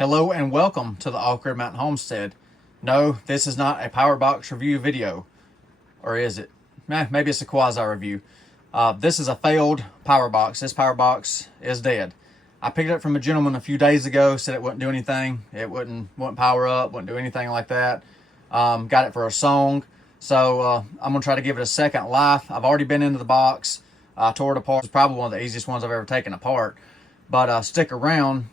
Hello and welcome to the All-Career Mountain Homestead. No, this is not a power box review video. Or is it? Maybe it's a quasi review. This is a failed power box. This power box is dead. I picked it up from a gentleman a few days ago, said it wouldn't do anything. It wouldn't power up, wouldn't do anything like that. Got it for a song. So I'm gonna try to give it a second life. I've already been into the box. Tore it apart. It's probably one of the easiest ones I've ever taken apart. But stick around.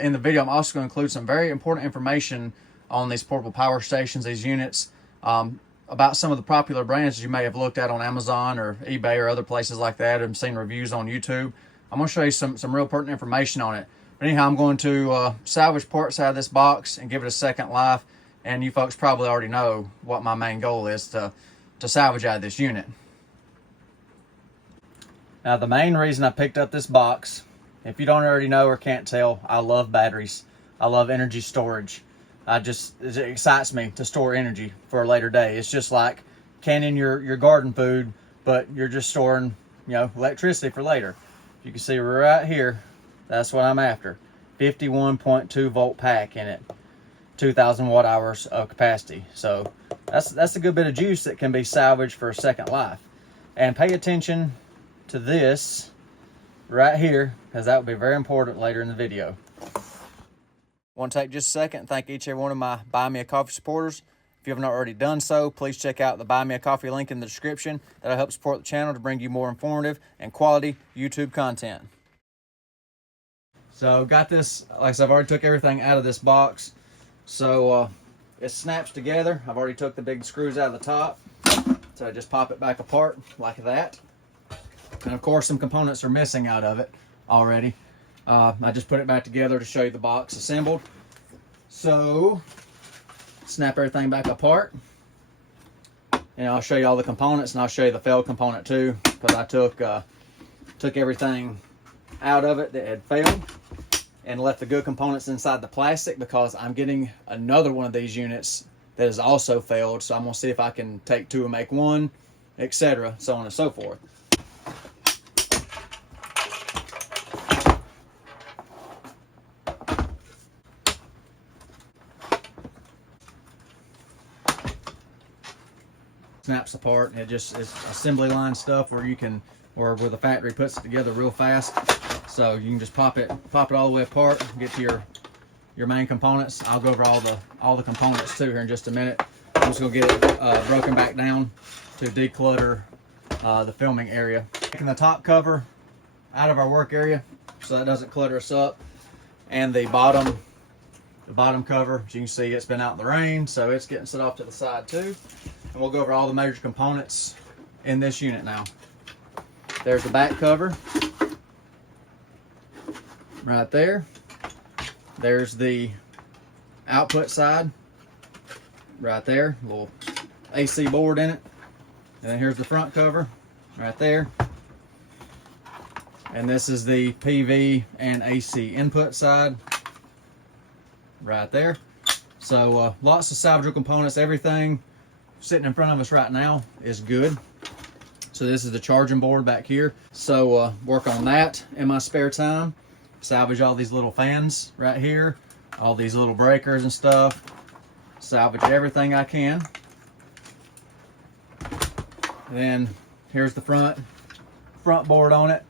In the video, I'm also going to include some very important information on these portable power stations, these units, about some of the popular brands that you may have looked at on Amazon or eBay or other places like that and seen reviews on YouTube. I'm going to show you some real pertinent information on it. But anyhow, I'm going to salvage parts out of this box and give it a second life. And you folks probably already know what my main goal is to salvage out of this unit. Now, the main reason I picked up this box, if you don't already know or can't tell, I love batteries. I love energy storage. It excites me to store energy for a later day. It's just like canning your garden food, but you're just storing, electricity for later. You can see right here, that's what I'm after. 51.2 volt pack in it, 2,000 watt hours of capacity. So that's a good bit of juice that can be salvaged for a second life. And pay attention to this right here, because that will be very important later in the video. I want to take just a second and thank each and every one of my Buy Me a Coffee supporters. If you haven't already done so, please check out the Buy Me a Coffee link in the description. That'll help support the channel to bring you more informative and quality YouTube content. So got this, like I said, I've already took everything out of this box. So it snaps together. I've already took the big screws out of the top. So I just pop it back apart like that. And of course, some components are missing out of it already. I just put it back together to show you the box assembled. So, snap everything back apart. And I'll show you all the components, and I'll show you the failed component too, because I took everything out of it that had failed and left the good components inside the plastic, because I'm getting another one of these units that has also failed. So I'm gonna see if I can take two and make one, etc., so on and so forth. Snaps apart, and it's assembly line stuff where where the factory puts it together real fast. So you can just pop it all the way apart, get to your main components. I'll go over all the components too here in just a minute. I'm just gonna get it broken back down to declutter the filming area. Taking the top cover out of our work area so that doesn't clutter us up, and the bottom cover, as you can see, it's been out in the rain, so it's getting set off to the side too. And we'll go over all the major components in this unit now. There's the back cover right there. There's the output side right there, a little AC board in it. And then here's the front cover right there. And this is the PV and AC input side right there. So lots of salvageable components. Everything sitting in front of us right now is good. So this is the charging board back here. So work on that in my spare time. Salvage all these little fans right here, all these little breakers and stuff. Salvage everything I can. And then here's the front board on it.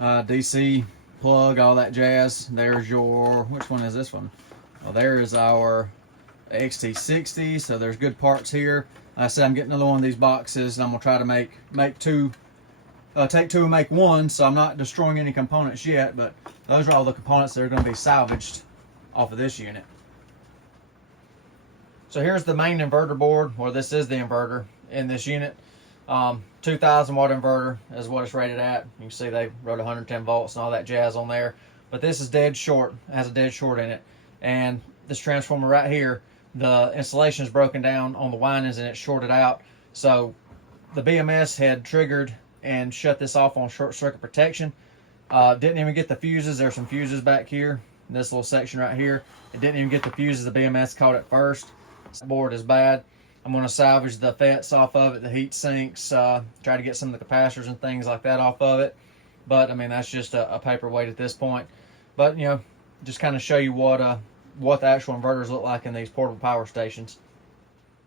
DC plug, all that jazz. There's your, which one is this one? Well, there is our XT60, so there's good parts here. Like I said, I'm getting another one of these boxes, and I'm gonna try to make two, take two and make one, so I'm not destroying any components yet, but those are all the components that are gonna be salvaged off of this unit. So here's the main inverter board, or this is the inverter in this unit. 2,000 watt inverter is what it's rated at. You can see they wrote 110 volts and all that jazz on there, but this is dead short, it has a dead short in it. And this transformer right here, the insulation is broken down on the windings and it's shorted out. So the BMS had triggered and shut this off on short circuit protection. Didn't even get the fuses. There's some fuses back here in this little section right here. It didn't even get the fuses. The BMS caught it first. This board is bad. I'm going to salvage the FETs off of it, the heat sinks, try to get some of the capacitors and things like that off of it. But I mean, that's just a paperweight at this point. But just kind of show you what what the actual inverters look like in these portable power stations.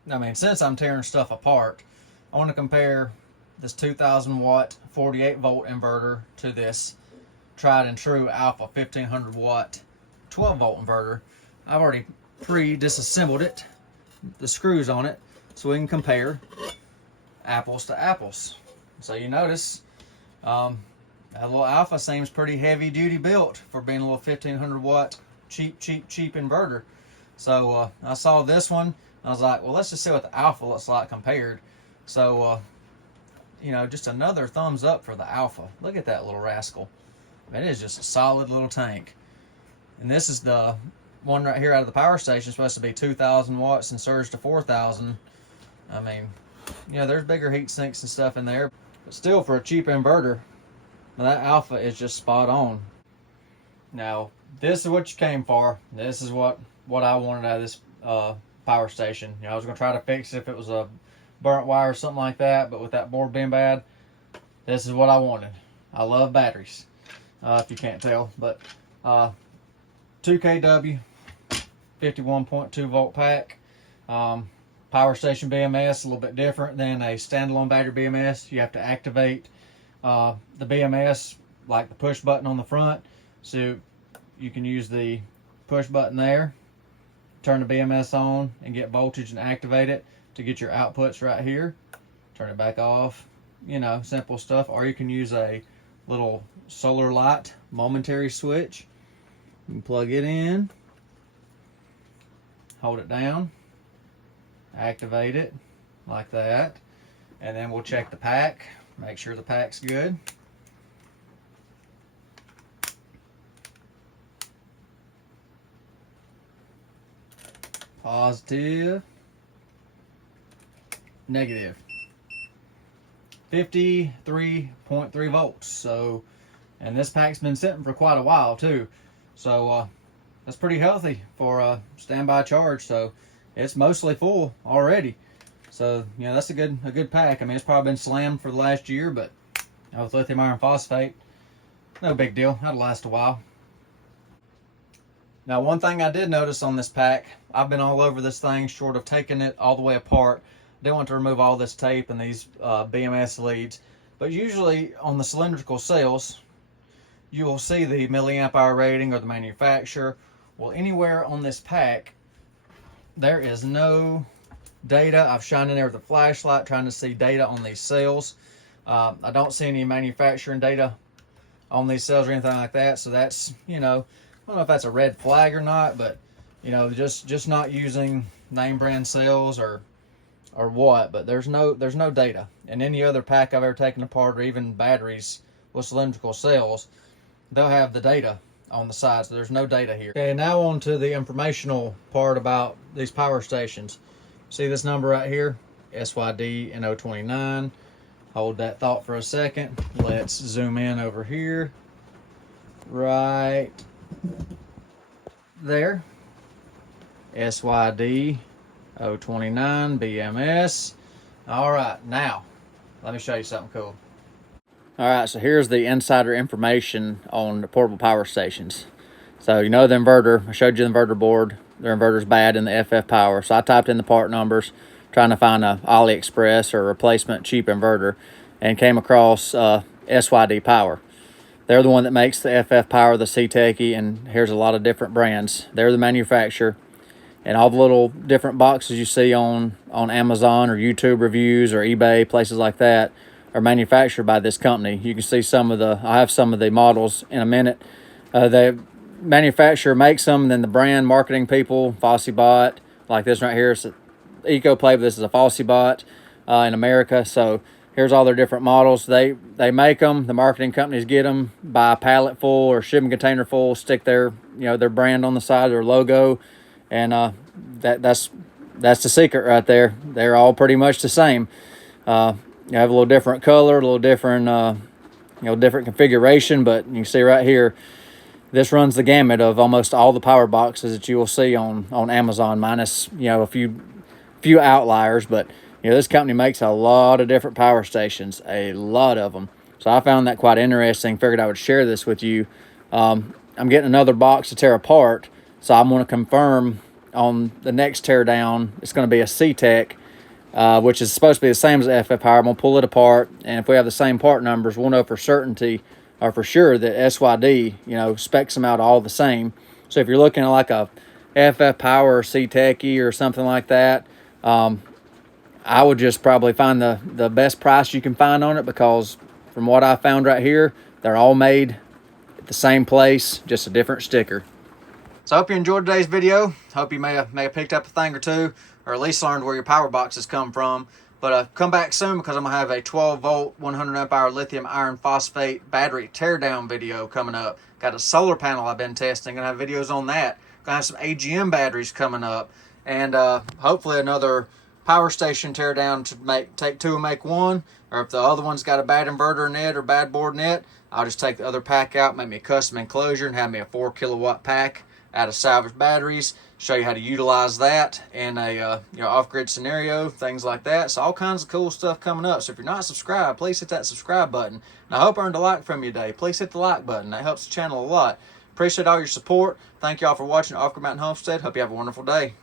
I mean, since I'm tearing stuff apart, I want to compare this 2000 watt 48 volt inverter to this tried and true Alpha 1500 watt 12 volt inverter. I've already disassembled it, the screws on it, so we can compare apples to apples. So you notice that little Alpha seems pretty heavy duty built for being a little 1500 watt cheap inverter. So I saw this one, I was like, well, let's just see what the Alpha looks like compared. So you know, just another thumbs up for the Alpha. Look at that little rascal. It is just a solid little tank. And this is the one right here out of the power station, supposed to be 2000 watts and surge to 4000. I mean, you know, there's bigger heat sinks and stuff in there, but still, for a cheap inverter, that Alpha is just spot on. Now, this is what you came for. This is what I wanted out of this power station. You know, I was going to try to fix it if it was a burnt wire or something like that, but with that board being bad, this is what I wanted. I love batteries, if you can't tell, but 2 kW 51.2 volt pack. Power station BMS, a little bit different than a standalone battery BMS. You have to activate the BMS, like the push button on the front, so you can use the push button there, turn the BMS on and get voltage and activate it to get your outputs right here. Turn it back off, you know, simple stuff. Or you can use a little solar light momentary switch. You can plug it in, hold it down, activate it like that, and then we'll check the pack, make sure the pack's good. Positive, negative. 53.3 volts. So, and this pack's been sitting for quite a while too. So that's pretty healthy for a standby charge. So it's mostly full already. So, you know, that's a good pack. I mean, it's probably been slammed for the last year, but with lithium iron phosphate, no big deal. That'll last a while. Now, one thing I did notice on this pack, I've been all over this thing short of taking it all the way apart. I didn't want to remove all this tape and these BMS leads, but usually on the cylindrical cells, you will see the milliamp hour rating or the manufacturer. Well, anywhere on this pack, there is no data. I've shined in there with a flashlight trying to see data on these cells. I don't see any manufacturing data on these cells or anything like that. So that's, you know, I don't know if that's a red flag or not, but, you know, just not using name brand cells or what, but there's no data. And any other pack I've ever taken apart, or even batteries with cylindrical cells, they'll have the data on the side, so there's no data here. Okay, now on to the informational part about these power stations. See this number right here, SYD and 029. Hold that thought for a second. Let's zoom in over here. Right there. SYD 029 BMS. All right, now let me show you something cool. All right, so here's the insider information on the portable power stations. So you know the inverter, I showed you the inverter board. Their inverter's bad in the FF power. So I typed in the part numbers, trying to find a AliExpress or replacement cheap inverter, and came across SYD Power. They're the one that makes the FF Power, the C-Techie, and here's a lot of different brands. They're the manufacturer. And all the little different boxes you see on Amazon or YouTube reviews or eBay, places like that, are manufactured by this company. You can see I have some of the models in a minute. The manufacturer makes them, and then the brand marketing people, FossyBot, like this right here, it's an EcoPlay, but this is a FossyBot in America. So here's all their different models. They make them, the marketing companies get them, buy a pallet full or shipping container full, stick their brand on the side, their logo, and that's the secret right there. They're all pretty much the same. You have a little different color, a little different, different configuration, but you can see right here, this runs the gamut of almost all the power boxes that you will see on Amazon, minus, a few outliers. But, this company makes a lot of different power stations, a lot of them. So I found that quite interesting. Figured I would share this with you. I'm getting another box to tear apart. So I'm going to confirm on the next teardown, it's going to be a C-Tech, which is supposed to be the same as the FF Power. I'm going to pull it apart, and if we have the same part numbers, we'll know for certainty or for sure that SYD, you know, specs them out all the same. So if you're looking at like a FF Power or C-Techy or something like that, I would just probably find the best price you can find on it, because from what I found right here, they're all made at the same place, just a different sticker. So I hope you enjoyed today's video. Hope you may have picked up a thing or two, or at least learned where your power boxes come from. But come back soon, because I'm going to have a 12-volt, 100 amp hour lithium iron phosphate battery teardown video coming up. Got a solar panel I've been testing. Going to have videos on that. Going to have some AGM batteries coming up. And hopefully another power station teardown to take two and make one. Or if the other one's got a bad inverter in it or bad board in it, I'll just take the other pack out, make me a custom enclosure, and have me a 4 kilowatt pack out of salvaged batteries. Show you how to utilize that in a off-grid scenario, things like that. So all kinds of cool stuff coming up. So if you're not subscribed, please hit that subscribe button. And I hope I earned a like from you today. Please hit the like button. That helps the channel a lot. Appreciate all your support. Thank y'all for watching Off-Grid Mountain Homestead. Hope you have a wonderful day.